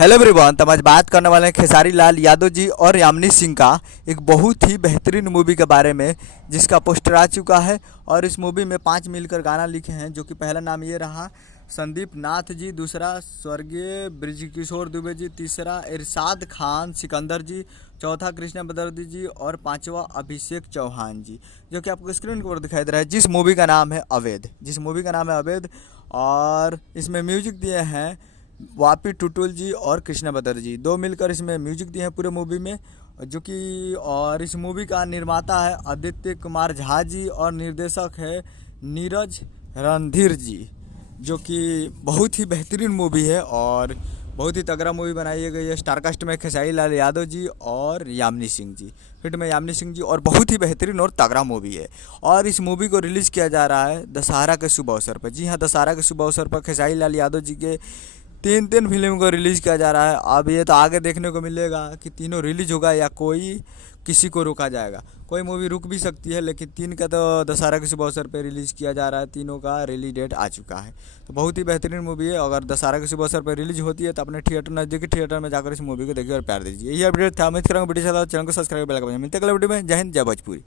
Hello everyone. तो आज बात करने वाले हैं खेसारी लाल यादव जी और यामिनी सिंह का एक बहुत ही बेहतरीन मूवी के बारे में, जिसका पोस्टर आ चुका है। और इस मूवी में 5 मिलकर गाना लिखे हैं, जो कि पहला नाम ये रहा संदीप नाथ जी, दूसरा स्वर्गीय ब्रिजकिशोर दुबे जी, तीसरा इरशाद खान सिकंदर जी, चौथा कृष्णा बदरदी जी और पांचवा अभिषेक चौहान जी, जो कि आपको स्क्रीन के ऊपर दिखाई दे रहा है। जिस मूवी का नाम है अवैध। और इसमें म्यूजिक दिए हैं वापी टुटुल जी और कृष्णा बदर जी, दो मिलकर इसमें म्यूजिक दिए हैं पूरे मूवी में। जो कि और इस मूवी का निर्माता है आदित्य कुमार झा जी और निर्देशक है नीरज रणधीर जी, जो कि बहुत ही बेहतरीन मूवी है और बहुत ही तगड़ा मूवी बनाई गई है। स्टारकास्ट में खेसारी लाल यादव जी और यामिनी सिंह जी, फिट में यामिनी सिंह जी, और बहुत ही बेहतरीन और तगड़ा मूवी है। और इस मूवी को रिलीज़ किया जा रहा है दशहरा के शुभ अवसर पर। जी हाँ, दशहरा के शुभ अवसर पर खेसारी लाल यादव जी के तीन तीन फिल्म को रिलीज़ किया जा रहा है। अब ये तो आगे देखने को मिलेगा कि तीनों रिलीज होगा या कोई किसी को रोका जाएगा। कोई मूवी रुक भी सकती है, लेकिन तीन का तो दशहरा के शुभ अवसर पर रिलीज़ किया जा रहा है। तीनों का रिलीज डेट आ चुका है, तो बहुत ही बेहतरीन मूवी है। अगर दशहरा के शुभ अवसर पर रिलीज होती है तो अपने थिएटर, नज़दीकी थिएटर में जाकर इस मूवी को देखिए और प्यार दीजिए। यही अपडेट था। मैं वीडियो चैनल को सब्सक्राइब बेल आइकन मिलते हैं अगले वीडियो में। जय हिंद, जय भोजपुरी।